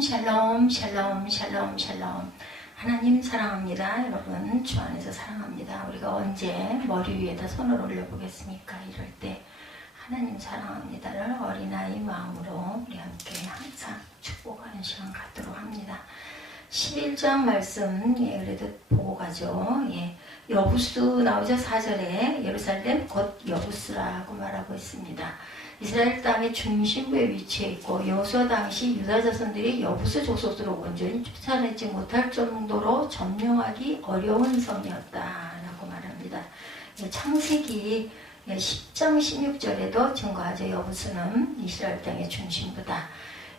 샬롬 샬롬 샬롬 샬롬. 하나님 사랑합니다. 여러분 주 안에서 사랑합니다. 우리가 언제 머리 위에다 손을 올려보겠습니까? 이럴 때 하나님 사랑합니다를 어린아이 마음으로 우리 함께 항상 축복하는 시간 갖도록 합니다. 11장 말씀 그래도 보고 가죠. 여부수 나오죠. 4절에 예루살렘 곧 여부수라고 말하고 있습니다. 이스라엘 땅의 중심부에 위치해 있고 여호수아 당시 유다 자손들이 여부수 족속으로 온전히 쫓아내지 못할 정도로 점령하기 어려운 성이었다라고 말합니다. 창세기 10장 16절에도 증거하죠. 여부수는 이스라엘 땅의 중심부다.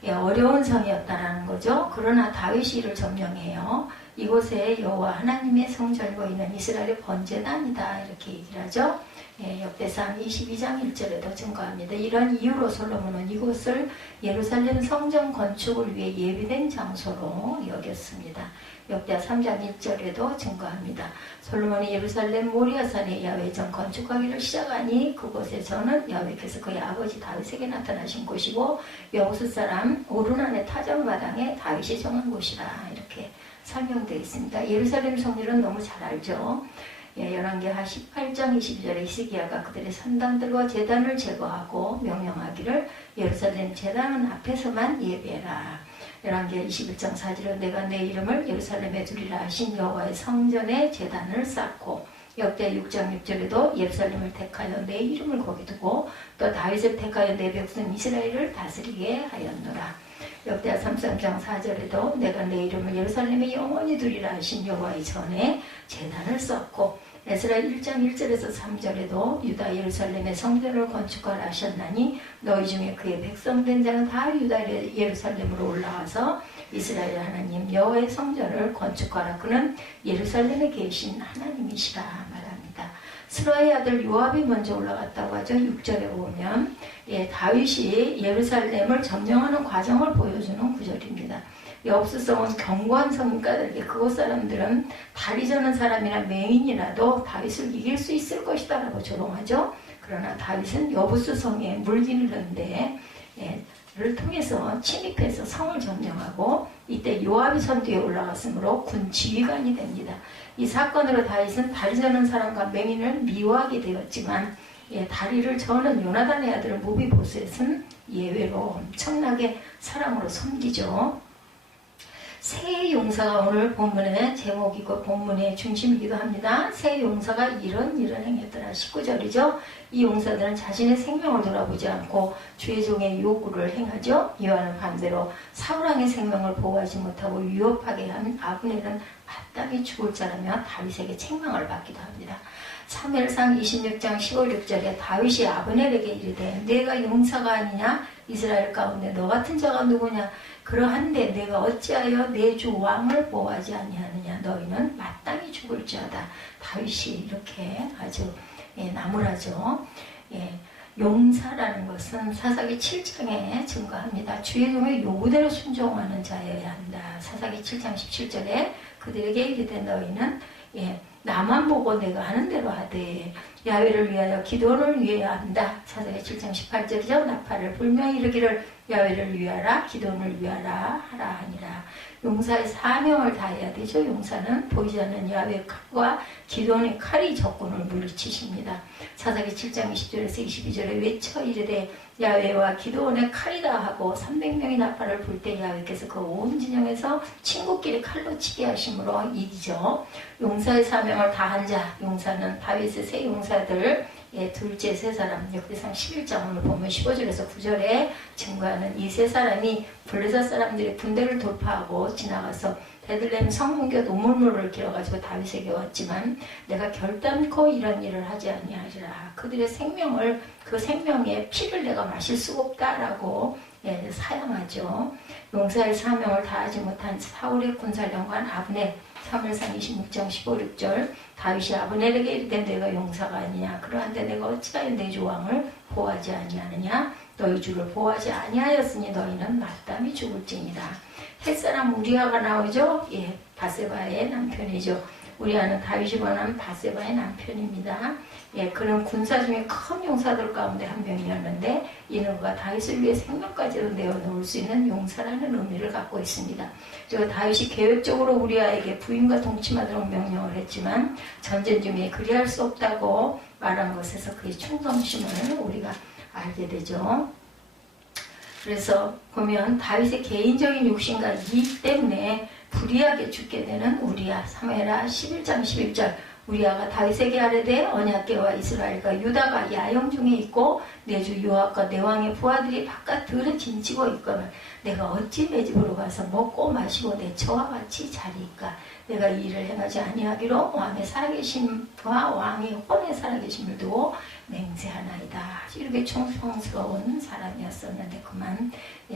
어려운 성이었다라는 거죠. 그러나 다윗이 이를 점령해요. 이곳에 여호와 하나님의 성전이고 이는 이스라엘의 번제단이다 이렇게 얘기를 하죠. 역대상 22장 1절에도 증거합니다. 이런 이유로 솔로몬은 이곳을 예루살렘 성전 건축을 위해 예비된 장소로 여겼습니다. 역대 3장 1절에도 증거합니다. 솔로몬이 예루살렘 모리아산에 야훼전 건축하기를 시작하니 그곳에서는 야훼께서 그의 아버지 다윗에게 나타나신 곳이고 여부수 사람 오르난의 타전마당에 다윗이 정한 곳이라 이렇게 설명되어 있습니다. 예루살렘 성전은 너무 잘 알죠. 열왕기하 18장 22절에 히스기야가 그들의 산당들과 제단을 제거하고 명령하기를 예루살렘 제단 앞에서만 예배해라. 열왕기하 21장 4절에 내가 내 이름을 예루살렘에 두리라 하신 여호와의 성전에 제단을 쌓고 역대 6장 6절에도 예루살렘을 택하여 내 이름을 거기 두고 또 다윗을 택하여 내 백성 이스라엘을 다스리게 하였노라. 역대하 33장 4절에도 내가 내 이름을 예루살렘에 영원히 두리라 하신 여호와의 전에 제단을 쌓고 에스라 1장 1절에서 3절에도 유다 예루살렘의 성전을 건축하라 하셨나니 너희 중에 그의 백성된 자는 다 유다 예루살렘으로 올라와서 이스라엘 하나님 여호와의 성전을 건축하라. 그는 예루살렘에 계신 하나님이시라 말합니다. 스라의 아들 요압이 먼저 올라갔다고 하죠. 6절에 보면 다윗이 예루살렘을 점령하는 과정을 보여주는 구절입니다. 여부수성은 견고한 성과 다르게 그곳 사람들은 다리 저는 사람이나 맹인이라도 다윗을 이길 수 있을 것이다 라고 조롱하죠. 그러나 다윗은 여부수성에 물기는데 를 통해서 침입해서 성을 점령하고 이때 요압이 선두에 올라갔으므로 군 지휘관이 됩니다. 이 사건으로 다윗은 다리 저는 사람과 맹인을 미워하게 되었지만 다리를 저는 요나단의 아들 무비보셋은 예외로 엄청나게 사랑으로 섬기죠. 새 용사가 오늘 본문의 제목이고 본문의 중심이기도 합니다. 새 용사가 이런 행했더라. 19절이죠. 이 용사들은 자신의 생명을 돌아보지 않고 주의 종의 요구를 행하죠. 이와는 반대로 사울왕의 생명을 보호하지 못하고 위협하게 한 아브넬은 마땅히 죽을 자라며 다윗에게 책망을 받기도 합니다. 사무엘상 26장 15, 16절에 다윗이 아브넬에게 이르되 내가 용사가 아니냐? 이스라엘 가운데 너 같은 자가 누구냐? 그러한데 내가 어찌하여 내 주 왕을 보호하지 아니하느냐? 너희는 마땅히 죽을지어다. 다윗이 이렇게 아주 나무라죠. 용사라는 것은 사사기 7장에 증거합니다. 주의 종의 요구대로 순종하는 자여야 한다. 사사기 7장 17절에 그들에게 이르되 너희는 나만 보고 내가 하는 대로 하되 야훼를 위하여 기도를 위해야 한다. 사사기 7장 18절이죠. 나팔을 불며 이르기를 야훼를 위하라 기도를 위하라 하라 하니라. 용사의 사명을 다해야 되죠. 용사는 보이지 않는 야훼의 칼과 기도원의 칼이 적군을 물리치십니다. 사사기 7장 20절에서 22절에 외쳐 이르되 야훼와 기도원의 칼이다 하고 300명이 나팔을 불 때 야훼께서 그 온 진영에서 친구끼리 칼로 치게 하심으로 이기죠. 용사의 사명을 다한 자, 용사는 다윗의 세 용사들 둘째 세 사람, 역대상 11장 오늘 보면 15절에서 9절에 증거하는 이 세 사람이 블레셋 사람들의 군대를 돌파하고 지나가서 베들레헴 성문곁 우물물을 길어가지고 다윗에게 왔지만 내가 결단코 이런 일을 하지 아니하리라. 그들의 생명을 그 생명의 피를 내가 마실 수가 없다라고 사양하죠. 용사의 사명을 다하지 못한 사울의 군사령관 아브넬 사무엘상 26장 15, 16절 다윗이 아브넬에게 이르되 내가 용사가 아니냐 그러한데 내가 어찌하여 내 주 왕을 보호하지 아니하느냐 너희 주를 보호하지 아니하였으니 너희는 마땅히 죽을지니라. 햇사람 우리아가 나오죠. 바세바의 남편이죠. 우리아는 다윗이 번한 바세바의 남편입니다. 예, 그는 군사 중에 큰 용사들 가운데 한 명이었는데 이는 그가 다윗을 위해 생명까지도 내어놓을 수 있는 용사라는 의미를 갖고 있습니다. 그리고 다윗이 계획적으로 우리아에게 부임과 동침하도록 명령을 했지만 전쟁 중에 그리할 수 없다고 말한 것에서 그의 충성심을 우리가 알게 되죠. 그래서 보면 다윗의 개인적인 욕심과 이익 때문에 불의하게 죽게 되는 우리아. 사무엘하 11장 11절 우리아가 다윗에게 아뢰되 언약궤와 이스라엘과 유다가 야영 중에 있고 내 주 요압과 내 왕의 부하들이 바깥 들에 진치고 있거늘 내가 어찌 내 집으로 가서 먹고 마시고 내 처와 같이 자리이까. 내가 이 일을 행하지 아니하기로 왕의 살아계심과 왕의 혼의 살아계심을 두고 맹세하나이다. 이렇게 충성스러운 사람이었었는데 그만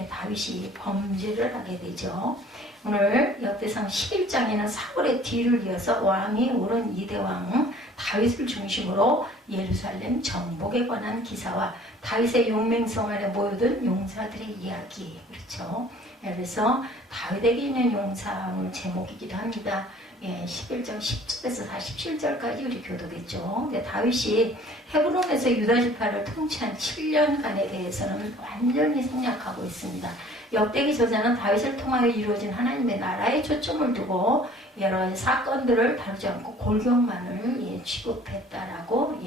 다윗이 범죄를 하게 되죠. 오늘 역대상 11장에는 사울의 뒤를 이어서 왕이 오른 이대왕 다윗을 중심으로 예루살렘 정복에 관한 기사와 다윗의 용맹성 안에 모여든 용사들의 이야기, 그렇죠. 그래서 다윗에게 있는 용사의 제목이기도 합니다. 11장 10절에서 47절까지 우리 교도겠죠. 근데 다윗이 헤브론에서 유다 지파를 통치한 7년간에 대해서는 완전히 생략하고 있습니다. 역대기 저자는 다윗을 통하여 이루어진 하나님의 나라에 초점을 두고 여러 사건들을 다루지 않고 골격만을 취급했다라고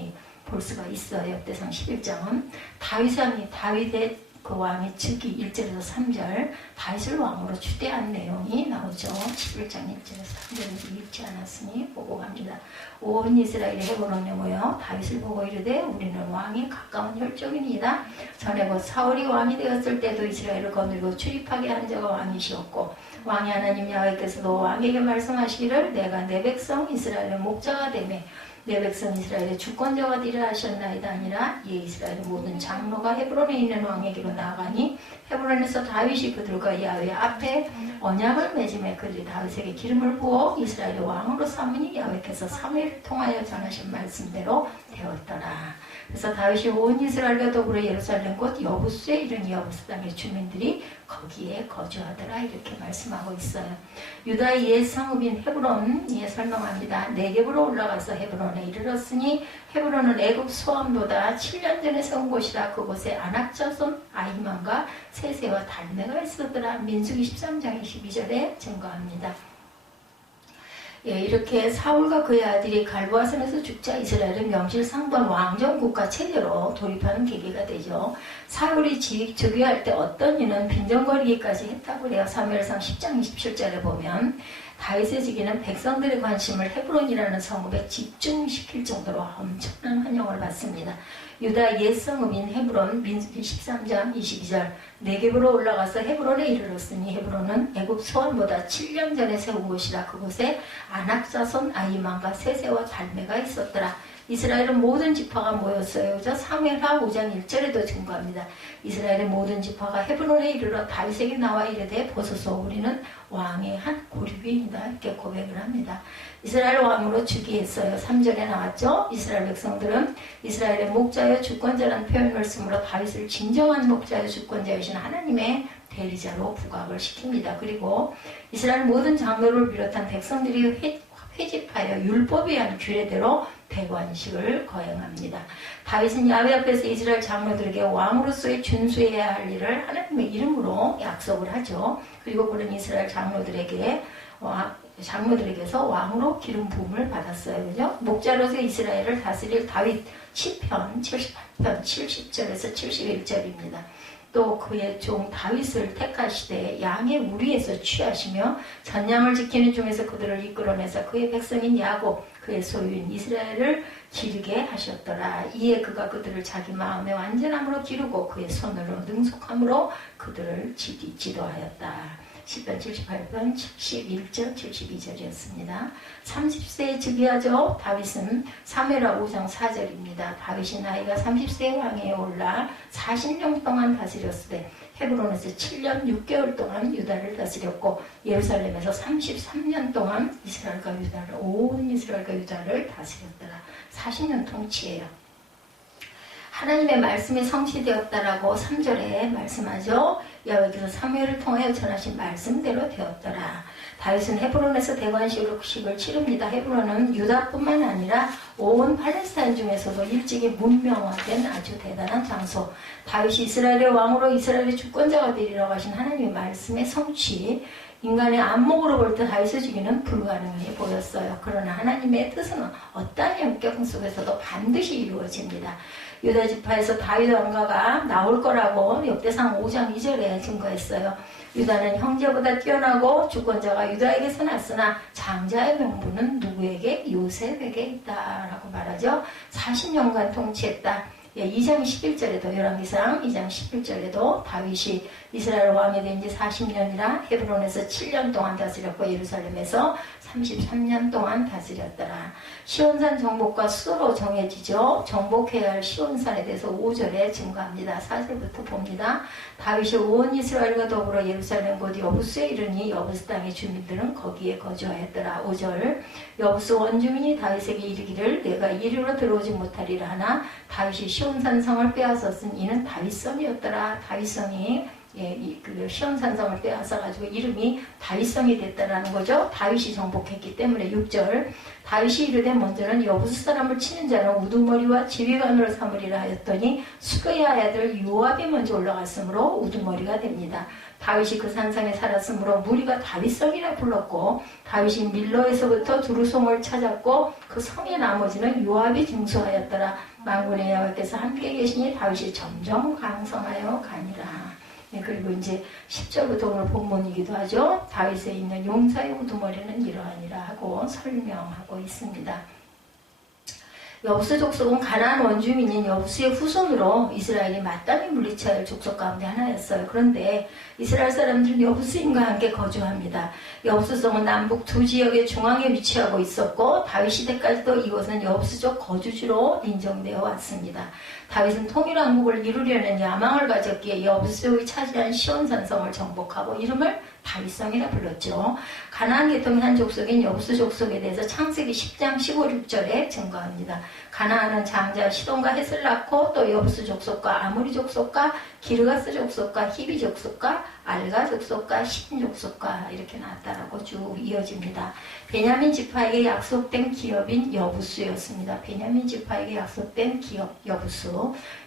볼 수가 있어요. 역대상 11장은 다윗의 그 왕의 즉위 1절에서 3절 다윗을 왕으로 추대한 내용이 나오죠. 11장 1절에서 3절에서 읽지 않았으니 보고 갑니다. 온 이스라엘이 헤브론에 모여 다윗을 보고 이르되 우리는 왕이 가까운 혈족이니이다. 전에 곧 사울이 왕이 되었을 때도 이스라엘을 거느리고 출입하게 한 자가 왕이시었고 왕이 하나님 야훼께서도 왕에게 말씀하시기를 내가 내 백성 이스라엘의 목자가 되매 내 백성 이스라엘의 주권자가 되리라 하셨나이다. 아니라 이에 이스라엘의 모든 장로가 헤브론에 있는 왕에게로 나아가니 헤브론에서 다윗이 그들과 야훼 앞에 언약을 맺음에 그들이 다윗에게 기름을 부어 이스라엘의 왕으로 삼으니 야훼께서 사무엘을 통하여 전하신 말씀대로 되었더라. 그래서 다윗이 온 이스라엘과 더불어 예루살렘 곧 여부수에 이른 여부수 땅의 주민들이 거기에 거주하더라. 이렇게 말씀하고 있어요. 유다의 옛 성읍인 헤브론에 설명합니다. 네겝으로 올라가서 헤브론에 이르렀으니 헤브론은 애굽 소암보다 7년 전에 세운 곳이라. 그곳에 아낙 자손 아히만과 세세와 달메가 있었더라. 민수기 13장 22절에 증거합니다. 이렇게 사울과 그의 아들이 갈보아선에서 죽자 이스라엘은 명실상부한 왕정국가 체제로 돌입하는 계기가 되죠. 사울이 즉위할 때 어떤 이는 빈정거리기까지 했다고 해요. 사무엘상 10장 27절에 보면 다윗의 즉위는 백성들의 관심을 헤브론이라는 성읍에 집중시킬 정도로 엄청난 환영을 받습니다. 유다 옛 성읍인 헤브론, 민수기 13장 22절 네겝으로 올라가서 헤브론에 이르렀으니 헤브론은 애굽 소암보다 7년 전에 세운 곳이라. 그곳에 아낙 자손 아히만과 세세와 달메가 있었더라. 이스라엘은 모든 지파가 모였어요. 그죠? 사무엘하 5장 1절에도 증거합니다. 이스라엘의 모든 지파가 헤브론에 이르러 다윗에게 나와 이르되 보소서 우리는 왕의 한 고립인이다. 이렇게 고백을 합니다. 이스라엘 왕으로 즉위했어요. 3절에 나왔죠. 이스라엘 백성들은 이스라엘의 목자여 주권자라는 표현을 쓰므로 다윗을 진정한 목자여 주권자이신 하나님의 대리자로 부각을 시킵니다. 그리고 이스라엘 모든 장로를 비롯한 백성들이 회집하여 율법에 의한 규례대로 대관식을 거행합니다. 다윗은 야훼 앞에서 이스라엘 장로들에게 왕으로서의 준수해야 할 일을 하나님의 이름으로 약속을 하죠. 그리고 그런 이스라엘 장로들에게서 왕으로 기름 부음을 받았어요. 그죠? 목자로서 이스라엘을 다스릴 다윗 시편 78편 70절에서 71절입니다. 또 그의 종 다윗을 택하시되 양의 무리에서 취하시며 전양을 지키는 중에서 그들을 이끌어내서 그의 백성인 야곱 그의 소유인 이스라엘을 기르게 하셨더라. 이에 그가 그들을 자기 마음의 완전함으로 기르고 그의 손으로 능속함으로 그들을 지도하였다. 시편 78편 71절 72절이었습니다. 30세에 즉위하죠. 다윗은 사무엘하 5장 4절입니다. 다윗이 나이가 30세의 왕위에 올라 40년 동안 다스렸으되 헤브론에서 7년 6개월 동안 유다를 다스렸고 예루살렘에서 33년 동안 온 이스라엘과 유다를 다스렸더라. 40년 통치예요. 하나님의 말씀이 성취되었다라고 3절에 말씀하죠. 여호와께서 사무엘을 통하여 전하신 말씀대로 되었더라. 다윗은 헤브론에서 대관식을 치릅니다. 헤브론은 유다뿐만 아니라 온 팔레스타인 중에서도 일찍이 문명화된 아주 대단한 장소. 다윗이 이스라엘의 왕으로 이스라엘의 주권자가 되리라고 하신 하나님의 말씀의 성취. 인간의 안목으로 볼 때 다윗의 주기는 불가능해 보였어요. 그러나 하나님의 뜻은 어떠한 형격 속에서도 반드시 이루어집니다. 유다 지파에서 다윗 왕가가 나올 거라고 역대상 5장 2절에 증거했어요. 유다는 형제보다 뛰어나고 주권자가 유다에게서 났으나 장자의 명분은 누구에게? 요셉에게 있다라고 말하죠. 40년간 통치했다. 2장 11절에도 열왕기상 2장 11절에도 다윗이 이스라엘 왕이 된 지 40년이라 헤브론에서 7년 동안 다스렸고 예루살렘에서 33년 동안 다스렸더라. 시온산 정복과 수로 정해지죠. 정복해야 할 시온산에 대해서 5절에 증거합니다. 4절부터 봅니다. 다윗이 온 이스라엘과 더불어 예루살렘 곧 여부스에 이르니 여부스 땅의 주민들은 거기에 거주하였더라. 5절 여부스 원주민이 다윗에게 이르기를 내가 이리로 들어오지 못하리라 하나 다윗이 시온산성을 빼앗았은 이는 다윗성이었더라. 다윗성이 그 시온산성을 빼앗아가지고 이름이 다윗성이 됐다라는 거죠. 다윗이 정복했기 때문에 6절 다윗이 이르되 먼저는 여부스 사람을 치는 자는 우두머리와 지휘관으로 삼으리라 하였더니 수르의 아들 요압이 먼저 올라갔으므로 우두머리가 됩니다. 다윗이 그 산성에 살았으므로 무리가 다윗성이라 불렀고 다윗이 밀로에서부터 두루송을 찾았고 그 성의 나머지는 요압이 징수하였더라. 만군의 여호와께서 함께 계시니 다윗이 점점 강성하여 가니라. 그리고 이제 10절부터 오늘 본문이기도 하죠. 다윗에 있는 용사의 우두머리는 이러하니라 하고 설명하고 있습니다. 여부스 족속은 가나안 원주민인 여부스의 후손으로 이스라엘이 마땅히 물리쳐야 할 족속 가운데 하나였어요. 그런데 이스라엘 사람들은 여부스인과 함께 거주합니다. 여부스성은 남북 두 지역의 중앙에 위치하고 있었고 다윗 시대까지도 이곳은 여부스족 거주지로 인정되어 왔습니다. 다윗은 통일왕국을 이루려는 야망을 가졌기에 여부스족이 차지한 시온산성을 정복하고 이름을 다윗성이라 불렀죠. 가나안 계통의 한 족속인 여부스 족속에 대해서 창세기 10장 15, 16절에 증거합니다. 가나안은 장자 시돈과 헷을 낳고 또 여부스 족속과 아모리 족속과 기르가스 족속과 히비 족속과 알가 족속과 신 족속과 이렇게 나왔다라고 쭉 이어집니다. 베냐민 지파에게 약속된 기업인 여부스였습니다. 베냐민 지파에게 약속된 기업 여부스.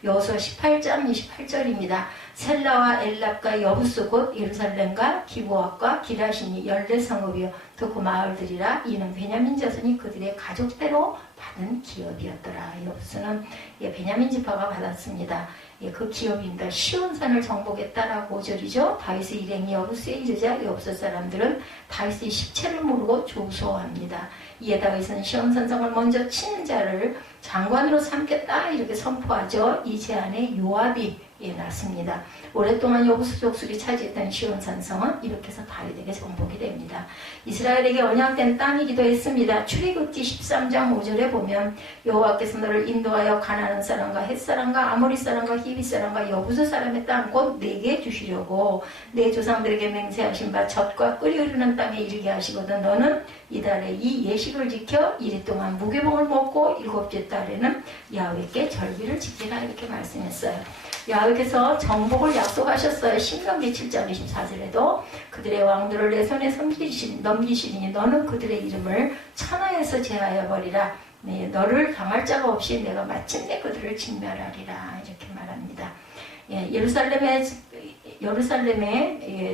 여호수아 18장 28절입니다. 셀라와 엘랍과 여부스 곧 예루살렘과 기브앗과 기라신이 14성읍이요 또 그 마을들이라 이는 베냐민 자손이 그들의 가족대로 받은 기업이었더라. 여부스는 베냐민 지파가 받았습니다. 그 기업입니다. 시온산을 정복했다라고 5절이죠. 다윗의 일행이 여부스에 이르자 여부스 사람들은 다윗의 시체를 모르고 조소합니다. 이에 다윗은 시온산성을 먼저 치는 자를 장관으로 삼겠다 이렇게 선포하죠. 이 제안에 요압이 났습니다. 오랫동안 여부스 족속이 차지했던 시온산성은 이렇게 해서 다윗에게 정복이 됩니다. 이스라엘에게 언약된 땅이기도 했습니다. 출애굽기 13장 5절에 보면 여호와께서 너를 인도하여 가나안 사람과 헷 사람과 아모리 사람과 히비 사람과 여부스 사람의 땅 곧 내게 주시려고 내 조상들에게 맹세하신 바 젖과 꿀이 흐르는 땅에 이르게 하시거든 너는 이달에 이 예식을 지켜 이리 동안 무교봉을 먹고 일곱째 달에는 야훼께 절기를 지키라 이렇게 말씀했어요. 야훼께서 정복을 약속하셨어요. 신명기 7장 24절에도 그들의 왕들을 내 손에 넘기시니 너는 그들의 이름을 천하에서 제하여 버리라. 네, 너를 당할 자가 없이 내가 마침내 그들을 진멸하리라 이렇게 말합니다. 예루살렘에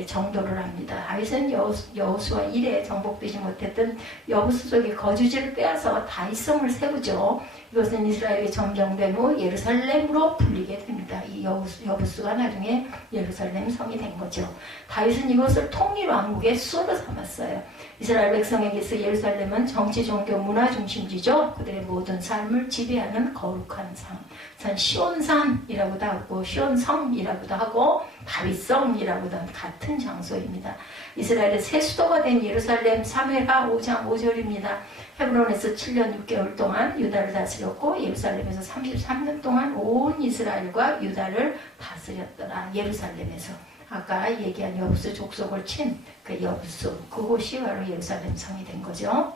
정도를 합니다. 다윗은 여호수아 1에 정복되지 못했던 여부스족의 거주지를 빼앗아 다윗성을 세우죠. 이것은 이스라엘이 점령된 후 예루살렘으로 불리게 됩니다. 이 여부스가 나중에 예루살렘 성이 된 거죠. 다윗은 이것을 통일왕국의 수로 삼았어요. 이스라엘 백성에게서 예루살렘은 정치, 종교, 문화 중심지죠. 그들의 모든 삶을 지배하는 거룩한 산 시온산이라고도 하고 시온성이라고도 하고 다윗성이라고도 하는 같은 장소입니다. 이스라엘의 새 수도가 된 예루살렘 사무엘하 5장 5절입니다. 헤브론에서 7년 6개월 동안 유다를 다스렸고 예루살렘에서 33년 동안 온 이스라엘과 유다를 다스렸더라. 예루살렘에서 아까 얘기한 여부스 족속을 친 그 여부스 그곳이 바로 예루살렘 성이 된 거죠.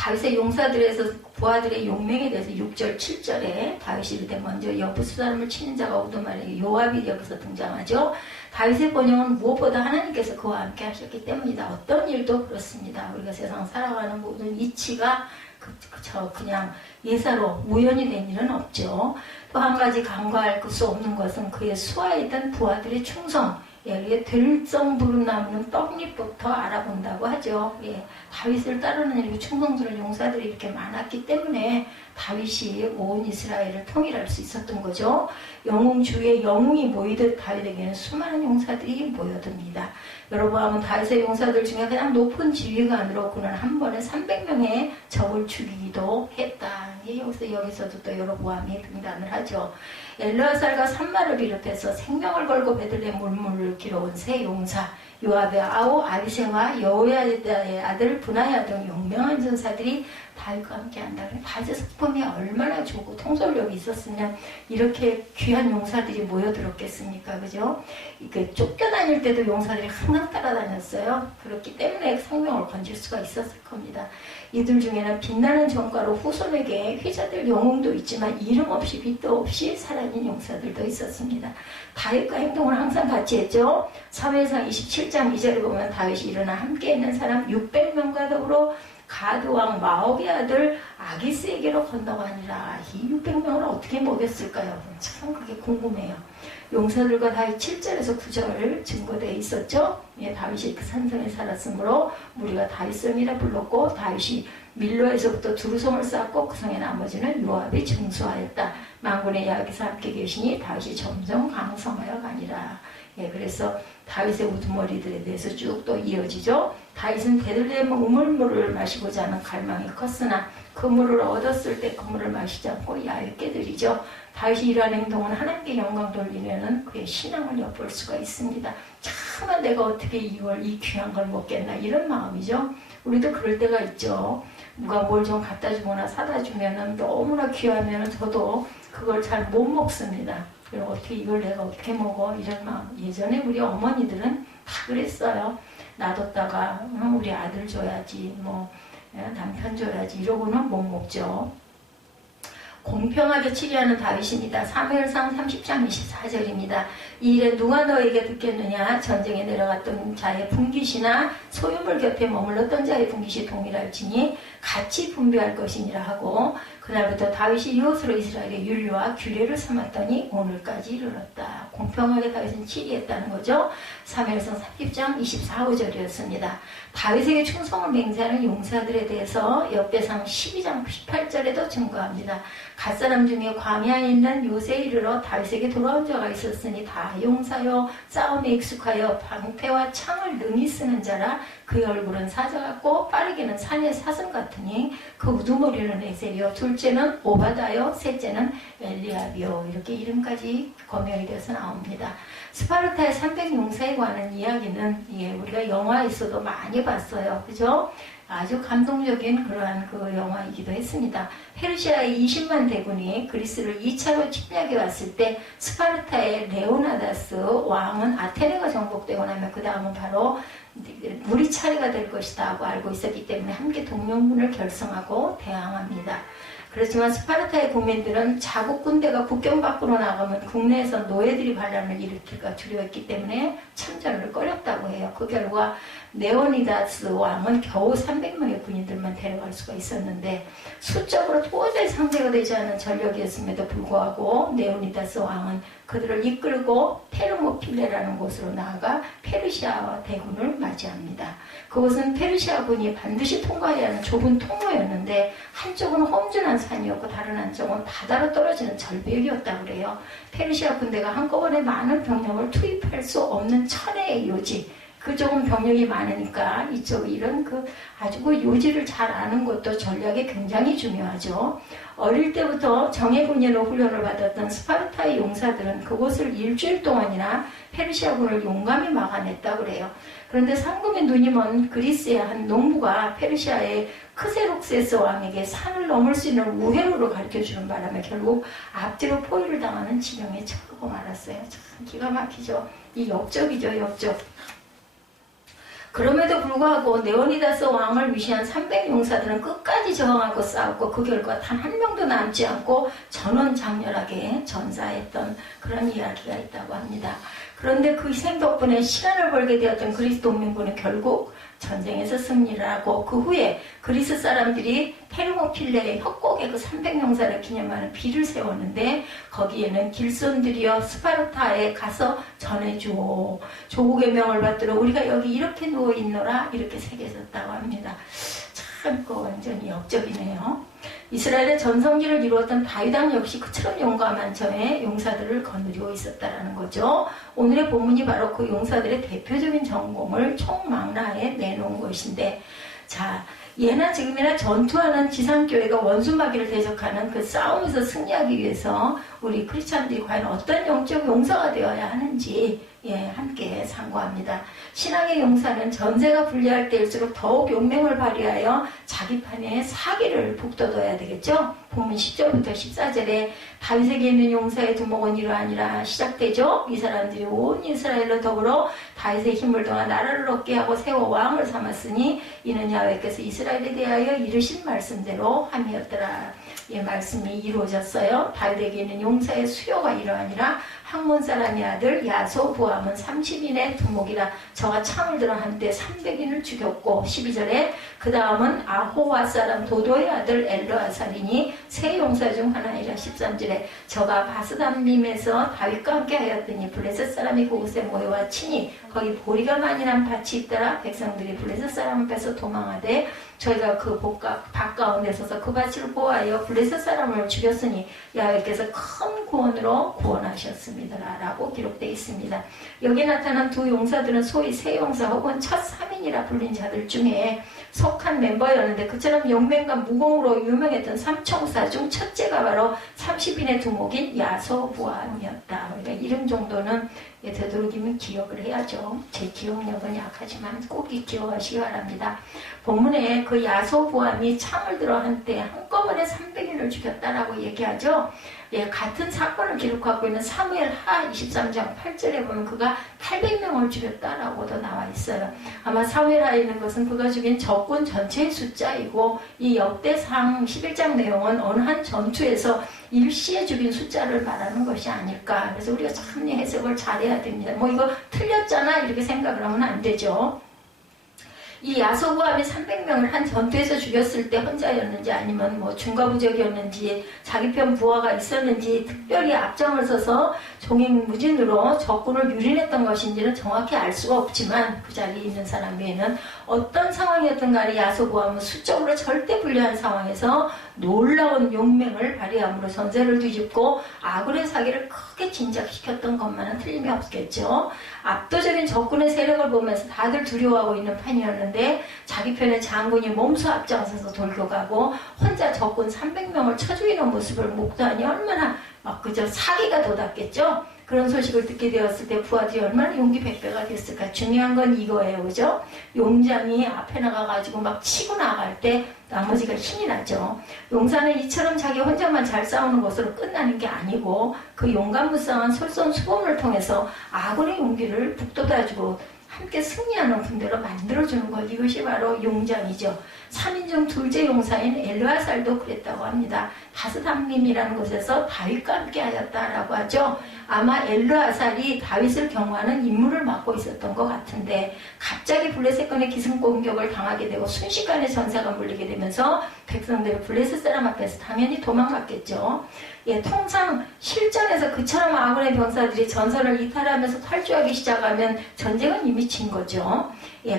다윗의 용사들에서 부하들의 용맹에 대해서 6절, 7절에 다윗이 이르되 먼저 여부수 사람을 치는 자가 오도말에 요압이 여기서 등장하죠. 다윗의 번영은 무엇보다 하나님께서 그와 함께 하셨기 때문이다. 어떤 일도 그렇습니다. 우리가 세상 살아가는 모든 이치가 그냥 예사로 우연이 된 일은 없죠. 또 한 가지 간과할 수 없는 것은 그의 수하에 있던 부하들의 충성, 예, 들정부름 나무는 떡잎부터 알아본다고 하죠. 예, 다윗을 따르는 이렇게 충성스러운 용사들이 이렇게 많았기 때문에 다윗이 온 이스라엘을 통일할 수 있었던 거죠. 영웅 주위에 영웅이 모이듯 다윗에게는 수많은 용사들이 모여듭니다. 여로보암은 다윗의 용사들 중에 가장 높은 지휘관으로 그는 한 번에 300명의 적을 죽이기도 했다. 여기서도 또 여로보암이 등단을 하죠. 엘르아살과 산마를 비롯해서 생명을 걸고 베들레헴 물물을 길어온 세 용사 요압의 아우 아비새와 여호야다의 아들 분하야 등 용명한 전사들이 다윗과 함께 한다. 바제 성품이 얼마나 좋고 통솔력이 있었으면 이렇게 귀한 용사들이 모여들었겠습니까? 그죠? 쫓겨다닐 때도 용사들이 항상 따라다녔어요. 그렇기 때문에 생명을 건질 수가 있었을 겁니다. 이들 중에는 빛나는 전과로 후손에게 휘저들 영웅도 있지만 이름 없이 빛도 없이 살아있는 용사들도 있었습니다. 다윗과 행동을 항상 같이 했죠. 사무엘상 27장 2절에 보면 다윗이 일어나 함께 있는 사람 600명과 더불어 가드왕 마옥의 아들 아기스에게로 건너가니라. 이 600명을 어떻게 먹였을까요? 참 그게 궁금해요. 용사들과 다윗 7절에서 9절 증거되어 있었죠. 예, 다윗이 그 산성에 살았으므로 우리가 다윗성이라 불렀고 다윗이 밀로에서부터 두루성을 쌓고 그 성의 나머지는 요압이 증수하였다. 만군의 여호와께서 함께 계시니 다윗이 점점 강성하여 가니라. 예, 그래서 다윗의 우두머리들에 대해서 쭉 또 이어지죠. 다윗은 베들레헴 우물물을 마시고자 하는 갈망이 컸으나 그 물을 얻었을 때 그 물을 마시지 않고 야유게 드리죠. 다윗이 이러한 행동은 하나님께 영광 돌리려는 그의 신앙을 엿볼 수가 있습니다. 차마 내가 어떻게 이 귀한 걸 먹겠나 이런 마음이죠. 우리도 그럴 때가 있죠. 누가 뭘 좀 갖다 주거나 사다 주면은 너무나 귀하면은 저도 그걸 잘 못 먹습니다. 그리고 이걸 내가 어떻게 먹어? 이런 마음. 예전에 우리 어머니들은 다 그랬어요. 놔뒀다가 우리 아들 줘야지, 남편 줘야지 이러고는 못 먹죠. 공평하게 치리하는 다윗입니다. 사무엘상 30장 24절입니다. 이 일에 누가 너에게 듣겠느냐? 전쟁에 내려갔던 자의 분깃이나 소유물 곁에 머물렀던 자의 분깃이 동일할지니 같이 분배할 것이니라 하고 그날부터 다윗이 이웃으로 이스라엘의 율례와 규례를 삼았더니 오늘까지 이르렀다. 공평하게 다윗은 치리했다는 거죠. 사무엘상 30장 24, 5절이었습니다. 다윗에게 충성을 맹세하는 용사들에 대해서 역대상 12장 18절에도 증거합니다. 갓사람 중에 광야에 있는 요새에 이르러 다윗에게 돌아온 자가 있었으니 다 용사요 싸움에 익숙하여 방패와 창을 능히 쓰는 자라. 그의 얼굴은 사자 같고 빠르게는 산의 사슴 같으니 그 우두머리는 에셀이요 둘째는 오바다요 셋째는 엘리압이요. 이렇게 이름까지 검열이 돼서 나옵니다. 스파르타의 300용사에 관한 이야기는 우리가 영화에서도 많이 봤어요. 그죠? 아주 감동적인 그러한 그 영화이기도 했습니다. 페르시아의 20만 대군이 그리스를 2차로 침략해 왔을 때 스파르타의 레오나다스 왕은 아테네가 정복되고 나면 그 다음은 바로 우리 차례가 될 것이다 하고 알고 있었기 때문에 함께 동맹군을 결성하고 대항합니다. 그렇지만 스파르타의 국민들은 자국 군대가 국경 밖으로 나가면 국내에서 노예들이 반란을 일으킬까 두려웠기 때문에 참전을 꺼렸다고 해요. 그 결과 네오니다스 왕은 겨우 300명의 군인들만 데려갈 수가 있었는데 수적으로 도저히 상대가 되지 않은 전력이었음에도 불구하고 네오니다스 왕은 그들을 이끌고 테르모필레라는 곳으로 나아가 페르시아와 대군을 맞이합니다. 그곳은 페르시아군이 반드시 통과해야 하는 좁은 통로였는데 한쪽은 험준한 산이었고 다른 한쪽은 바다로 떨어지는 절벽이었다고 그래요. 페르시아 군대가 한꺼번에 많은 병력을 투입할 수 없는 천혜의 요지, 그쪽은 병력이 많으니까 이쪽 이런 아주 요지를 잘 아는 것도 전략이 굉장히 중요하죠. 어릴 때부터 정예군인으로 훈련을 받았던 스파르타의 용사들은 그곳을 일주일 동안이나 페르시아군을 용감히 막아냈다고 그래요. 그런데 상금의 눈이 먼 그리스의 한 농부가 페르시아의 크세록세스 왕에게 산을 넘을 수 있는 우회로를 가르쳐주는 바람에 결국 앞뒤로 포위를 당하는 지경에 처하고 말았어요. 참 기가 막히죠. 이 역적이죠, 역적. 그럼에도 불구하고 네오니다스 왕을 위시한 300용사들은 끝까지 저항하고 싸웠고 그 결과 단 한 명도 남지 않고 전원장렬하게 전사했던 그런 이야기가 있다고 합니다. 그런데 그 희생 덕분에 시간을 벌게 되었던 그리스 동맹군은 결국 전쟁에서 승리를 하고 그 후에 그리스 사람들이 테르모필레의 협곡에 그 300용사를 기념하는 비를 세웠는데 거기에는 길손들이여 스파르타에 가서 전해주오. 조국의 명을 받들어 우리가 여기 이렇게 누워있노라 이렇게 새겨졌다고 합니다. 참 그거 완전히 역적이네요. 이스라엘의 전성기를 이루었던 다윗왕 역시 그처럼 용감한 저의 용사들을 거느리고 있었다는 거죠. 오늘의 본문이 바로 그 용사들의 대표적인 전공을 총망라에 내놓은 것인데, 자, 예나 지금이나 전투하는 지상교회가 원수마귀를 대적하는 그 싸움에서 승리하기 위해서 우리 크리스찬들이 과연 어떤 영적 용사가 되어야 하는지 함께 상고합니다. 신앙의 용사는 전세가 불리할 때일수록 더욱 용맹을 발휘하여 자기 판에 사기를 북돋워야 되겠죠. 본문 10절부터 14절에 다윗에게 있는 용사의 두목은 이러하니라 시작되죠. 이 사람들이 온 이스라엘로 더불어 다윗의 힘을 더하 나라를 얻게 하고 세워 왕을 삼았으니 이는 야훼께서 이스라엘에 대하여 이르신 말씀대로 함이었더라. 말씀이 이루어졌어요. 다윗에게 있는 용사의 수요가 이러하니라 학몬 사람의 아들 야소부암은 30인의 두목이라 저가 창을 들어 한때 300인을 죽였고 12절에 그 다음은 아호와 사람 도도의 아들 엘르아살이니 세 용사 중 하나이라 13절에 저가 바스담림에서 다윗과 함께 하였더니 블레셋 사람이 그곳에 모여와 치니 거기 보리가 많이 난 밭이 있더라. 백성들이 블레셋 사람 앞에서 도망하되 저희가 그 밭 가운데 서서 그 밭을 보아하여 블레셋 사람을 죽였으니 야훼께서 큰 구원으로 구원하셨습니다 라고 기록되어 있습니다. 여기 나타난 두 용사들은 소위 세 용사 혹은 첫 3인이라 불린 자들 중에 속한 멤버였는데 그처럼 용맹과 무공으로 유명했던 삼총사 중 첫째가 바로 30인의 두목인 야소부암이었다. 그러니까 이름 정도는 되도록이면 기억을 해야죠. 제 기억력은 약하지만 꼭 기억하시기 바랍니다. 본문에 그 야소부암이 창을 들어 한때 한꺼번에 300인을 죽였다라고 얘기하죠. 같은 사건을 기록하고 있는 사무엘하 23장 8절에 보면 그가 800명을 죽였다라고도 나와 있어요. 아마 사무엘하에 있는 것은 그가 죽인 적군 전체의 숫자이고 이 역대상 11장 내용은 어느 한 전투에서 일시에 죽인 숫자를 말하는 것이 아닐까. 그래서 우리가 참 해석을 잘해야 됩니다. 이거 틀렸잖아 이렇게 생각을 하면 안 되죠. 이 야소부암이 300명을 한 전투에서 죽였을 때 혼자였는지 아니면 중과부적이었는지 자기 편 부하가 있었는지 특별히 앞장을 서서 종횡무진으로 적군을 유린했던 것인지는 정확히 알 수가 없지만 그 자리에 있는 사람 외에는 어떤 상황이었든 간에 야소부암은 수적으로 절대 불리한 상황에서 놀라운 용맹을 발휘함으로 전세를 뒤집고 아굴의 사기를 크게 진작시켰던 것만은 틀림이 없겠죠. 압도적인 적군의 세력을 보면서 다들 두려워하고 있는 판이었는데 자기 편의 장군이 몸소 앞장서서 돌격하고 혼자 적군 300명을 쳐 죽이는 모습을 목도하니 얼마나 그저 사기가 돋았겠죠. 그런 소식을 듣게 되었을 때 부하들이 얼마나 용기 백배가 됐을까. 중요한 건 이거예요. 그죠? 용장이 앞에 나가가지고 막 치고 나갈 때 나머지가 힘이 나죠. 용사는 이처럼 자기 혼자만 잘 싸우는 것으로 끝나는 게 아니고 그 용감무쌍한 솔선수범을 통해서 아군의 용기를 북돋아주고 함께 승리하는 군대로 만들어주는 것. 이것이 바로 용장이죠. 3인 중 둘째 용사인 엘르아살도 그랬다고 합니다. 바스담림이라는 곳에서 다윗과 함께 하였다라고 하죠. 아마 엘르아살이 다윗을 경호하는 임무를 맡고 있었던 것 같은데 갑자기 블레셋군의 기습공격을 당하게 되고 순식간에 전사가 몰리게 되면서 백성들이 블레셋 사람 앞에서 당연히 도망갔겠죠. 통상 실전에서 그처럼 아군의 병사들이 전선을 이탈하면서 탈주하기 시작하면 전쟁은 이미 진 거죠.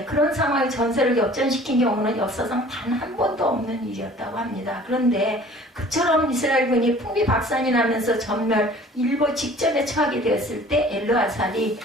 그런 상황에 전세를 역전시킨 경우는 역사상 단 한 번도 없는 일이었다고 합니다. 그런데 그처럼 이스라엘군이 풍비박산이 나면서 전멸 일보 직전에 처하게 되었을 때 엘르아살이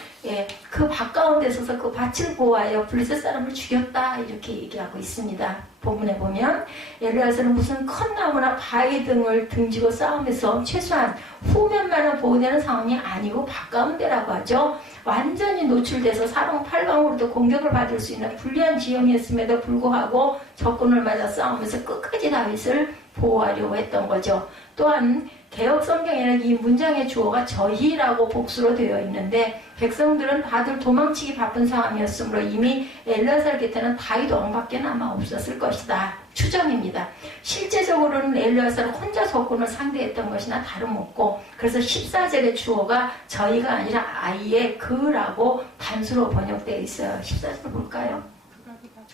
그 밭 가운데 서서 그 밭을 보호하여 블레셋 사람을 죽였다 이렇게 얘기하고 있습니다. 본문에 보면 엘르아살은 무슨 큰 나무나 바위 등을 등지고 싸우면서 최소한 후면만은 보호되는 상황이 아니고 밭 가운데라고 하죠. 완전히 노출돼서 사방 팔방으로도 공격을 받을 수 있는 불리한 지형이었음에도 불구하고 적군을 맞아 싸우면서 끝까지 다윗을 보호하려고 했던 거죠. 또한 개혁 성경에는 이 문장의 주어가 저희라고 복수로 되어 있는데 백성들은 다들 도망치기 바쁜 상황이었으므로 이미 엘르아살 곁에는 다윗 왕밖에 남아 없었을 것이다. 추정입니다. 실제적으로는 엘르아살은 혼자 적군을 상대했던 것이나 다름없고 그래서 14절의 주어가 저희가 아니라 아예 그라고 단수로 번역되어 있어요. 14절 볼까요?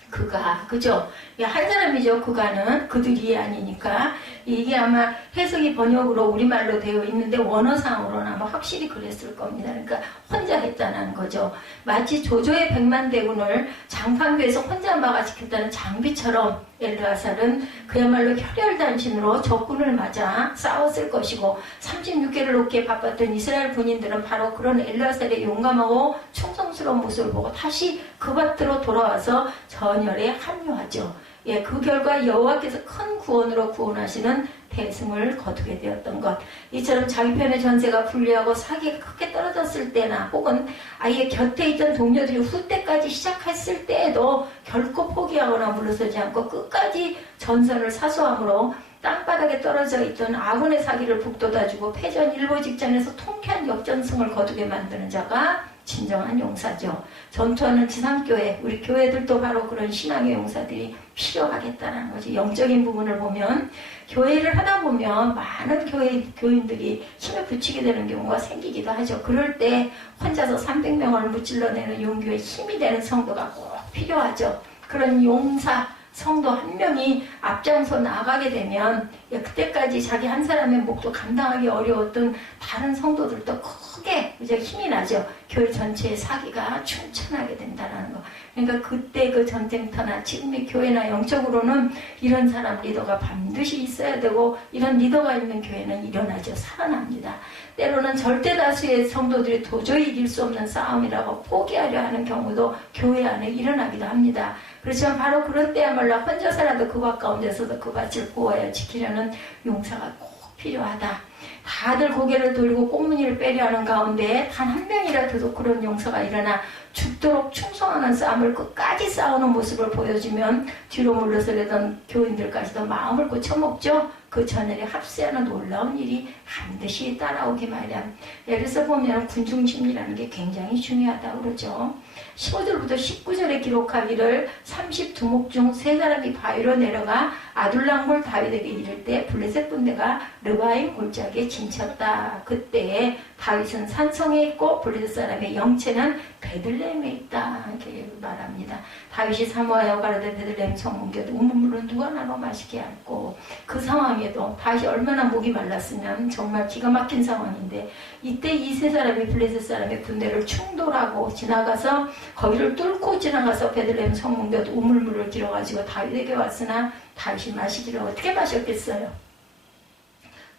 그가, 그죠? 한 사람이죠. 그가는 그들이 아니니까 이게 아마 해석이 번역으로 우리말로 되어 있는데 원어상으로는 아마 확실히 그랬을 겁니다. 그러니까 혼자 했다는 거죠. 마치 조조의 100만 대군을 장판교에서 혼자 막아지켰다는 장비처럼 엘르아살은 그야말로 혈혈단신으로 적군을 맞아 싸웠을 것이고 36개를 놓기에 바빴던 이스라엘 군인들은 바로 그런 엘르아살의 용감하고 충성스러운 모습을 보고 다시 그 밭으로 돌아와서 전열에 합류하죠. 예, 그 결과 여호와께서 큰 구원으로 구원하시는 대승을 거두게 되었던 것. 이처럼 자기 편의 전세가 불리하고 사기가 크게 떨어졌을 때나 혹은 아예 곁에 있던 동료들이 후퇴까지 시작했을 때에도 결코 포기하거나 물러서지 않고 끝까지 전선을 사수함으로 땅바닥에 떨어져 있던 아군의 사기를 북돋아주고 패전 일보 직전에서 통쾌한 역전승을 거두게 만드는 자가 진정한 용사죠. 전투하는 지상교회, 우리 교회들도 바로 그런 신앙의 용사들이 필요하겠다는 거지. 영적인 부분을 보면 교회를 하다 보면 많은 교인들이 힘을 붙이게 되는 경우가 생기기도 하죠. 그럴 때 혼자서 300명을 무찔러내는 용교의 힘이 되는 성도가 꼭 필요하죠. 그런 용사, 성도 한 명이 앞장서 나가게 되면 그때까지 자기 한 사람의 몫도 감당하기 어려웠던 다른 성도들도 크게 이제 힘이 나죠. 교회 전체의 사기가 충천하게 된다는 거. 그러니까 그때 그 전쟁터나 지금의 교회나 영적으로는 이런 사람 리더가 반드시 있어야 되고 이런 리더가 있는 교회는 일어나죠. 살아납니다. 때로는 절대 다수의 성도들이 도저히 이길 수 없는 싸움이라고 포기하려 하는 경우도 교회 안에 일어나기도 합니다. 그렇지만 바로 그런 때야말로 혼자서라도 그 밭 가운데서도 그 밭을 구워야 지키려는 용사가 꼭 필요하다. 다들 고개를 돌리고 꽁무니를 빼려 하는 가운데 단 한 명이라도 그런 용사가 일어나 죽도록 충성하는 싸움을 끝까지 싸우는 모습을 보여주면 뒤로 물러서려던 교인들까지도 마음을 고쳐먹죠. 그 전열에 합세하는 놀라운 일이 반드시 따라오기 마련. 예를 보면 군중심리라는 게 굉장히 중요하다고 그러죠. 15절부터 19절에 기록하기를 32목 중 3사람이 바위로 내려가 아둘람골 다윗에게 이를 때 블레셋 군대가 르바임 골짜기에 진쳤다. 그때 다윗은 산성에 있고 블레셋 사람의 영체는 베들레헴에 있다. 이렇게 말합니다. 다윗이 사모하여 가로되 베들레헴 성문곁 우물물은 누가 나로 마시게 할꼬. 그 상황에도 다윗이 얼마나 목이 말랐으면 정말 기가 막힌 상황인데 이때 이 3사람이 블레셋 사람의 군대를 충돌하고 지나가서 거기를 뚫고 지나가서 베들레헴 성문곁 우물물을 길어가지고 다윗에게 왔으나 다윗이 마시기를 어떻게 마셨겠어요?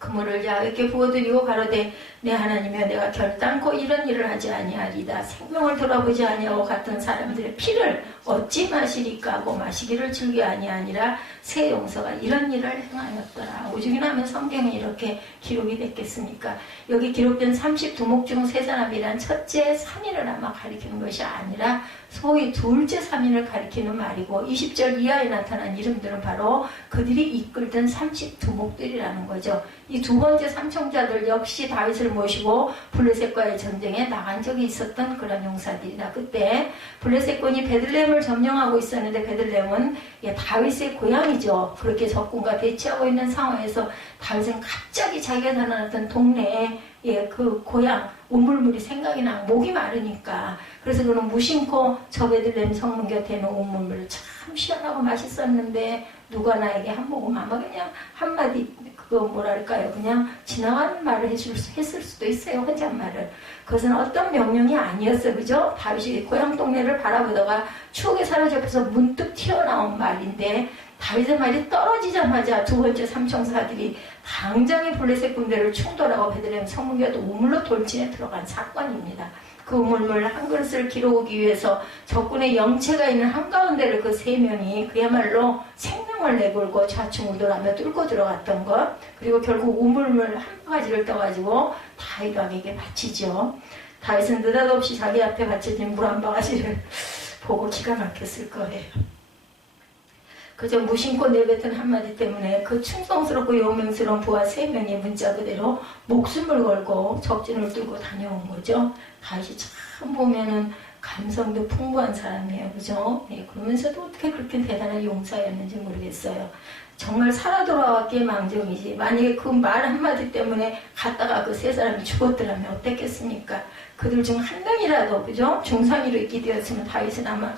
그 물을 야훼께 부어드리고 가로되 내 하나님이여 내가 결단코 이런 일을 하지 아니하리다. 생명을 돌아보지 아니하고 갔던 사람들의 피를 어찌 마시리까 하고 마시기를 즐겨 아니하니라. 새 용서가 이런 일을 행하였더라. 오죽이나 하면 성경에 이렇게 기록이 됐겠습니까? 여기 기록된 32목 중 3사람이란 첫째 3인을 아마 가리키는 것이 아니라 소위 둘째 3인을 가리키는 말이고 20절 이하에 나타난 이름들은 바로 그들이 이끌던 32목들이라는 거죠. 이 두 번째 삼총자들 역시 다윗을 모시고 블레셋과의 전쟁에 나간 적이 있었던 그런 용사들이다. 그때 블레셋군이 베들레헴을 점령하고 있었는데 베들레헴은 다윗의 고향이죠. 그렇게 적군과 대치하고 있는 상황에서 다윗은 갑자기 자기가 살아났던 동네에 그 고향 우물물이 생각이 나 목이 마르니까 그래서 그는 무심코 저 베들레헴 성문 곁에 있는 우물물을 참 시원하고 맛있었는데 누가 나에게 한 모금 아마 그냥 한마디 그거 뭐랄까요 그냥 지나가는 말을 했을 수도 있어요. 혼잣말을. 그것은 어떤 명령이 아니었어요. 그죠? 다윗이 고향 동네를 바라보다가 추억의 사라져 옆에서 문득 튀어나온 말인데 다윗의 말이 떨어지자마자 두 번째 삼총사들이 당장에 블레셋 군대를 충돌하고 베들레헴 성문곁 우물로 돌진해 들어간 사건입니다. 그 우물물 한 그릇을 길어오기 위해서 적군의 영체가 있는 한가운데를 그 3명이 그야말로 생명을 내걸고 좌충우돌하며 뚫고 들어갔던 것, 그리고 결국 우물물 한 바가지를 떠가지고 다윗 왕에게 바치죠. 다윗은 느닷없이 자기 앞에 바쳐진 물 한 바가지를 보고 기가 막혔을 거예요. 그저 무심코 내뱉은 한마디 때문에 그 충성스럽고 용맹스러운 부하 3명이 문자 그대로 목숨을 걸고 적진을 뚫고 다녀온 거죠. 다윗이 참 보면은 감성도 풍부한 사람이에요. 그죠? 네, 그러면서도 어떻게 그렇게 대단한 용사였는지 모르겠어요. 정말 살아 돌아왔기에 망정이지. 만약에 그 말 한마디 때문에 갔다가 그 3사람이 죽었더라면 어땠겠습니까? 그들 중 한 명이라도, 그죠? 중상위로 있게 되었으면 다윗은 아마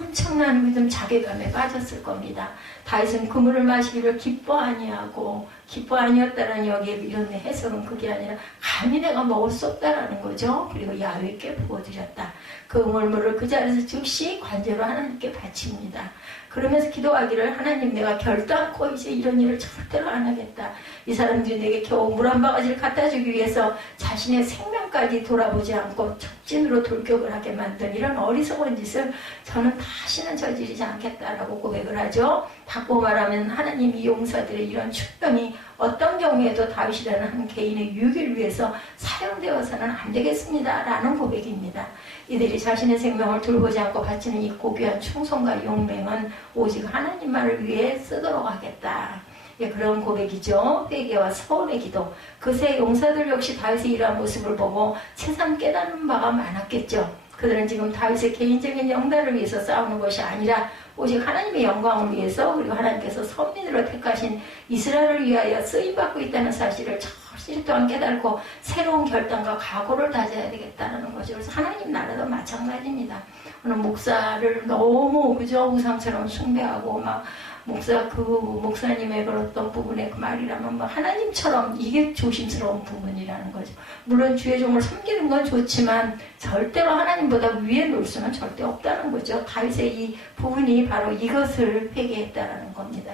엄청난 좀 자괴감에 빠졌을 겁니다. 다윗은 그물을 마시기를 기뻐 아니하고, 기뻐 아니었다라는 여기에 이런 해석은 그게 아니라 감히 내가 먹을 수 없다라는 거죠. 그리고 야훼께 부어드렸다. 그 물물을 그 자리에서 즉시 관제로 하나님께 바칩니다. 그러면서 기도하기를 하나님 내가 결단코 이제 이런 일을 절대로 안 하겠다. 이 사람들이 내게 겨우 물 한 바가지를 갖다 주기 위해서 자신의 생명까지 돌아보지 않고 적진으로 돌격을 하게 만든 이런 어리석은 짓을 저는 다시는 저지르지 않겠다라고 고백을 하죠. 바꿔 말하면 하나님 이 용사들의 이런 축병이 어떤 경우에도 다윗이라는 한 개인의 유익을 위해서 사용되어서는 안 되겠습니다. 라는 고백입니다. 이들이 자신의 생명을 돌보지 않고 바치는 이 고귀한 충성과 용맹은 오직 하나님만을 위해 쓰도록 하겠다. 예, 그런 고백이죠. 회개와 서원의 기도. 그 세 용사들 역시 다윗의 이러한 모습을 보고 새삼 깨닫는 바가 많았겠죠. 그들은 지금 다윗의 개인적인 영달을 위해서 싸우는 것이 아니라 오직 하나님의 영광을 위해서 그리고 하나님께서 선민으로 택하신 이스라엘을 위하여 쓰임받고 있다는 사실을 절실 또한 깨달고 새로운 결단과 각오를 다져야 되겠다는 거죠. 그래서 하나님 나라도 마찬가지입니다. 오늘 목사를 너무 그저 우상처럼 숭배하고 막 목사님의 그런 어떤 부분의 그 말이라면 뭐 하나님처럼 이게 조심스러운 부분이라는 거죠. 물론 주의 종을 섬기는 건 좋지만 절대로 하나님보다 위에 놓을 수는 절대 없다는 거죠. 다윗의 이 부분이 바로 이것을 회개했다라는 겁니다.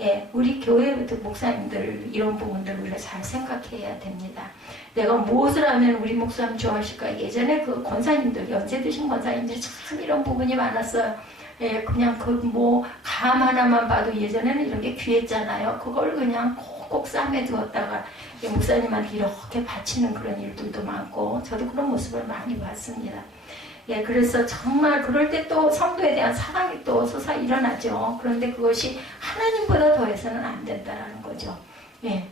예, 우리 교회부터 목사님들 이런 부분들 우리가 잘 생각해야 됩니다. 내가 무엇을 하면 우리 목사님 좋아하실까? 예전에 그 권사님들, 연세 드신 권사님들이 참 이런 부분이 많았어요. 예, 그냥 감 하나만 봐도 예전에는 이런 게 귀했잖아요. 그걸 그냥 꼭꼭 쌈에 두었다가 목사님한테 이렇게 바치는 그런 일들도 많고, 저도 그런 모습을 많이 봤습니다. 예, 그래서 정말 그럴 때 또 성도에 대한 사랑이 또 솟아 일어나죠. 그런데 그것이 하나님보다 더해서는 안 된다는 거죠. 예.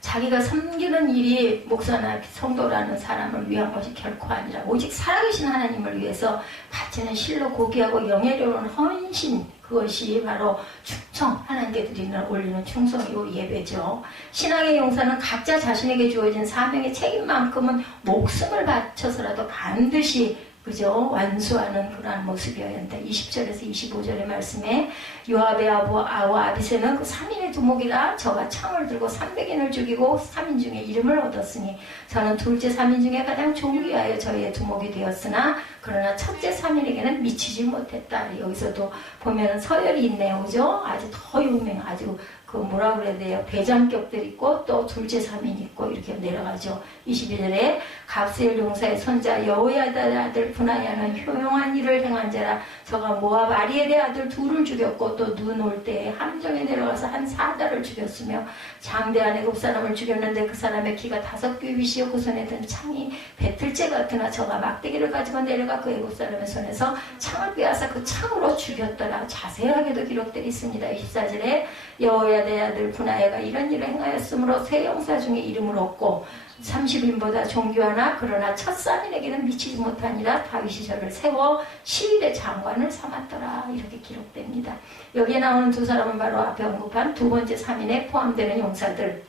자기가 섬기는 일이 목사나 성도라는 사람을 위한 것이 결코 아니라 오직 살아계신 하나님을 위해서 바치는 실로 고귀하고 영예로운 헌신, 그것이 바로 충성, 하나님께 올리는 충성이고 예배죠. 신앙의 용사는 각자 자신에게 주어진 사명의 책임만큼은 목숨을 바쳐서라도 반드시 그죠? 완수하는 그러한 모습이었는데 20절에서 25절의 말씀에 요압의 아와 아비새는 그 3인의 두목이라 저가 창을 들고 300인을 죽이고 3인 중에 이름을 얻었으니 저는 둘째 3인 중에 가장 존귀하여 저희의 두목이 되었으나 그러나 첫째 3인에게는 미치지 못했다. 여기서도 보면 서열이 있네요. 그죠? 아주 더 유명, 아주 뭐라 그래야 돼요? 대장격들 있고 또 둘째 3인 있고 이렇게 내려가죠. 22절에 갑스엘 용사의 손자 여호야다의 아들 분하야는 효용한 일을 행한 자라 저가 모압 아리엘의 아들 둘을 죽였고 또 눈 올 때에 함정에 내려가서 한 4달을 죽였으며 장대한 애굽 사람을 죽였는데 그 사람의 키가 5규빗이요 그 손에 든 창이 배틀째 같으나 저가 막대기를 가지고 내려가 그 애굽 사람의 손에서 창을 빼앗아 그 창으로 죽였더라. 자세하게도 기록되어 있습니다. 24절에 여호야다의 아들 분하야가 이런 일을 행하였으므로 세 용사 중에 이름을 얻고 30인보다 존귀하나 그러나 첫 3인에게는 미치지 못하니라 다윗이 저를 세워 시위대 장관을 삼았더라. 이렇게 기록됩니다. 여기에 나오는 두 사람은 바로 앞에 언급한 두 번째 3인에 포함되는 용사들,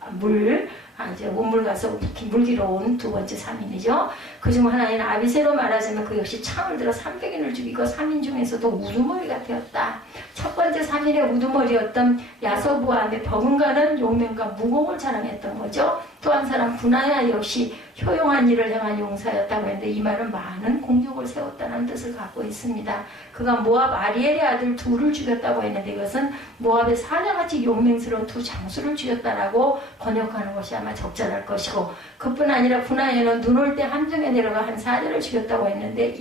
이제 원물 가서 물기로 온 두 번째 3인이죠. 그중 하나인 아비새로 말하자면 그 역시 창을 들어 300인을 죽이고 3인 중에서도 우두머리가 되었다. 첫 번째 3인의 우두머리였던 야소부암의 버금가는 용맹과 무공을 자랑했던 거죠. 또 한 사람 분하야 역시 효용한 일을 행한 용사였다고 했는데 이 말은 많은 공격을 세웠다는 뜻을 갖고 있습니다. 그가 모압 아리엘의 아들 둘을 죽였다고 했는데 이것은 모압의 사자같이 용맹스러운 두 장수를 죽였다라고 번역하는 것이 아마 적절할 것이고 그뿐 아니라 분하야는 눈 올 때 함정에 내려가 한 4자를 죽였다고 했는데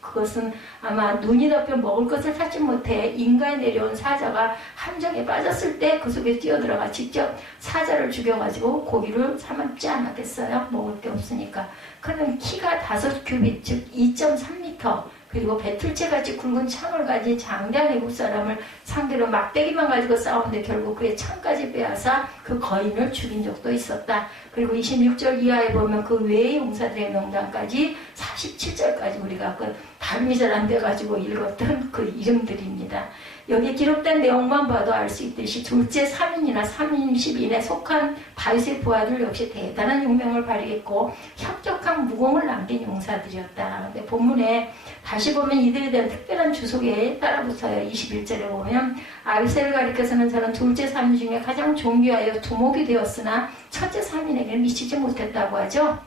그것은 아마 눈이 덮여 먹을 것을 찾지 못해 인가에 내려온 사자가 함정에 빠졌을 때 그 속에 뛰어들어가 직접 사자를 죽여가지고 고기를 삼았지 않았겠어요? 먹을 게 없으니까. 그는 키가 5규빗 즉 2.3m 그리고 배틀채같이 굵은 창을 가진 장대한 애국 사람을 상대로 막대기만 가지고 싸우는데 결국 그의 창까지 빼앗아 그 거인을 죽인 적도 있었다. 그리고 26절 이하에 보면 그 외의 용사들의 명단까지 47절까지 우리가 그 발음이 잘 안 돼가지고 읽었던 그 이름들입니다. 여기 기록된 내용만 봐도 알 수 있듯이 둘째 3인이나 30인에 속한 다윗의 부하들 역시 대단한 용명을 발휘했고 혁혁한 무공을 남긴 용사들이었다. 근데 본문에 다시 보면 이들에 대한 특별한 주석에 따라붙어요. 21절에 보면 아비새를 가리켜서는 저는 둘째 3인 중에 가장 존귀하여 두목이 되었으나 첫째 3인에게 미치지 못했다고 하죠.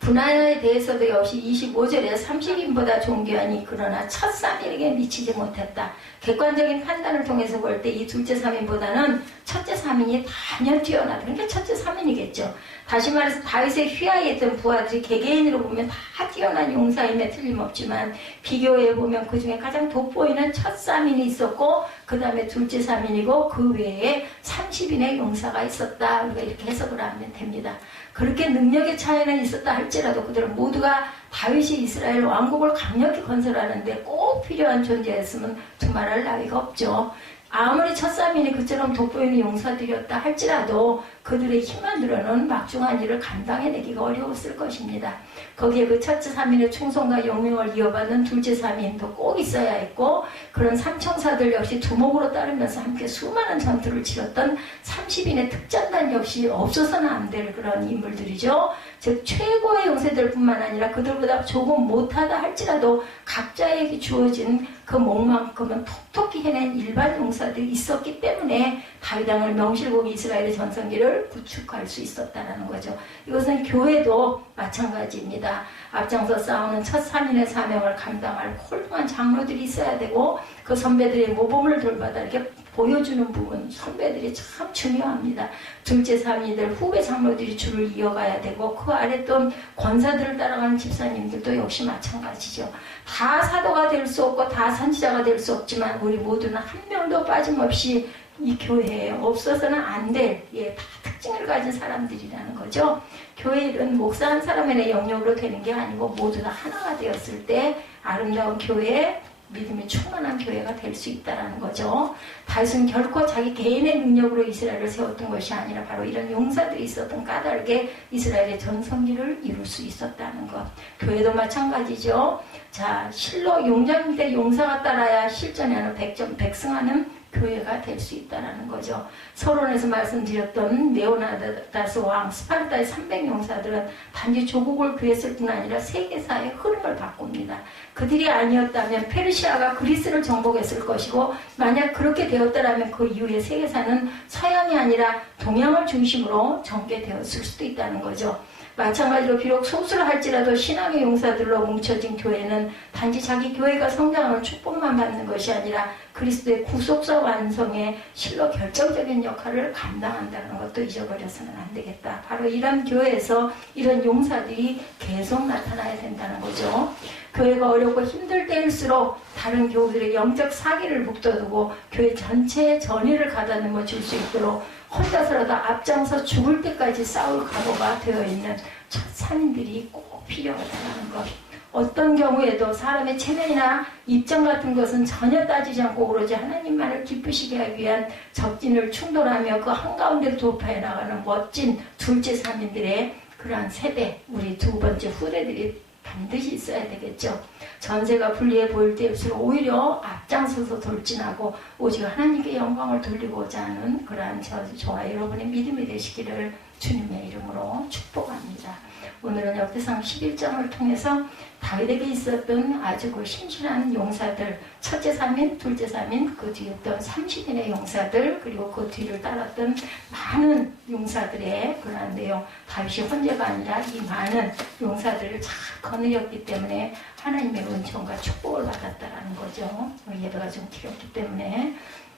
분하에 대해서도 역시 25절에 30인보다 존귀하니 그러나 첫 3인에게 미치지 못했다. 객관적인 판단을 통해서 볼 때 이 둘째 3인보다는 첫째 3인이 단연 뛰어나다. 그러니까 첫째 3인이겠죠. 다시 말해서 다윗의 휘하에 있던 부하들이 개개인으로 보면 다 뛰어난 용사임에 틀림없지만 비교해 보면 그 중에 가장 돋보이는 첫 3인이 있었고 그 다음에 둘째 3인이고 그 외에 30인의 용사가 있었다. 우리가 이렇게 해석을 하면 됩니다. 그렇게 능력의 차이는 있었다 할지라도 그들은 모두가 다윗이 이스라엘 왕국을 강력히 건설하는데 꼭 필요한 존재였으면 두말할 나위가 없죠. 아무리 첫사민이 그처럼 돋보이는 용사들이었다 할지라도 그들의 힘만으로는 막중한 일을 감당해내기가 어려웠을 것입니다. 거기에 그 첫째 3인의 충성과 용명을 이어받는 둘째 3인도 꼭 있어야 했고 그런 삼총사들 역시 두목으로 따르면서 함께 수많은 전투를 치렀던 30인의 특전단 역시 없어서는 안 될 그런 인물들이죠. 즉 최고의 용사들뿐만 아니라 그들보다 조금 못하다 할지라도 각자에게 주어진 그 몫만큼은 톡톡히 해낸 일반 용사들이 있었기 때문에 다윗 왕을 명실공히 이스라엘의 전성기를 구축할 수 있었다는 거죠. 이것은 교회도 마찬가지입니다. 앞장서 싸우는 첫 3인의 사명을 감당할 훌륭한 장로들이 있어야 되고 그 선배들의 모범을 돌봐다 이렇게 보여주는 부분 선배들이 참 중요합니다. 둘째 3인들 후배 장로들이 줄을 이어가야 되고 그 아래 또 권사들을 따라가는 집사님들도 역시 마찬가지죠. 다 사도가 될 수 없고 다 선지자가 될 수 없지만 우리 모두는 한 명도 빠짐없이 이 교회에 없어서는 안 될 다 특징을 가진 사람들이라는 거죠. 교회 일은 목사 한 사람의 영역으로 되는 게 아니고 모두 다 하나가 되었을 때 아름다운 교회, 믿음이 충만한 교회가 될 수 있다는 거죠. 다윗은 결코 자기 개인의 능력으로 이스라엘을 세웠던 것이 아니라 바로 이런 용사들이 있었던 까닭에 이스라엘의 전성기를 이룰 수 있었다는 것. 교회도 마찬가지죠. 자, 실로 용장 때 용사가 따라야 실전에는 백승하는 교회가 될 수 있다는 거죠. 서론에서 말씀드렸던 네오나다스 왕 스파르타의 300용사들은 단지 조국을 구했을 뿐 아니라 세계사의 흐름을 바꿉니다. 그들이 아니었다면 페르시아가 그리스를 정복했을 것이고 만약 그렇게 되었더라면 그 이후에 세계사는 서양이 아니라 동양을 중심으로 전개되었을 수도 있다는 거죠. 마찬가지로 비록 소수를 할지라도 신앙의 용사들로 뭉쳐진 교회는 단지 자기 교회가 성장하는 축복만 받는 것이 아니라 그리스도의 구속사 완성에 실로 결정적인 역할을 감당한다는 것도 잊어버려서는 안 되겠다. 바로 이런 교회에서 이런 용사들이 계속 나타나야 된다는 거죠. 교회가 어렵고 힘들 때일수록 다른 교우들의 영적 사기를 북돋우고 교회 전체의 전의를 가다듬어 줄 수 있도록 혼자서라도 앞장서 죽을 때까지 싸울 각오가 되어 있는 첫 산인들이 꼭 필요하다는 것. 어떤 경우에도 사람의 체면이나 입장 같은 것은 전혀 따지지 않고 오로지 하나님만을 기쁘시게 하기 위한 적진을 충돌하며 그 한가운데를 돌파해 나가는 멋진 둘째 산인들의 그러한 세대, 우리 두 번째 후대들이 반드시 있어야 되겠죠. 전세가 불리해 보일 때일수록 오히려 앞장서서 돌진하고 오직 하나님께 영광을 돌리고자 하는 그러한 저와 여러분의 믿음이 되시기를 주님의 이름으로 축복합니다. 오늘은 역대상 11장을 통해서 다윗에게 있었던 아주 그 신실한 용사들, 첫째 3인, 둘째 3인, 그 뒤에 있던 30인의 용사들, 그리고 그 뒤를 따랐던 많은 용사들의 그러한 내용, 다윗이 혼자가 아니라 이 많은 용사들을 잘 거느렸기 때문에 하나님의 은총과 축복을 받았다라는 거죠. 예배가 좀 길었기 때문에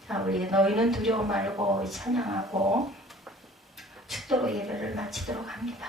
자, 우리 너희는 두려워 말고 찬양하고 축도로 예배를 마치도록 합니다.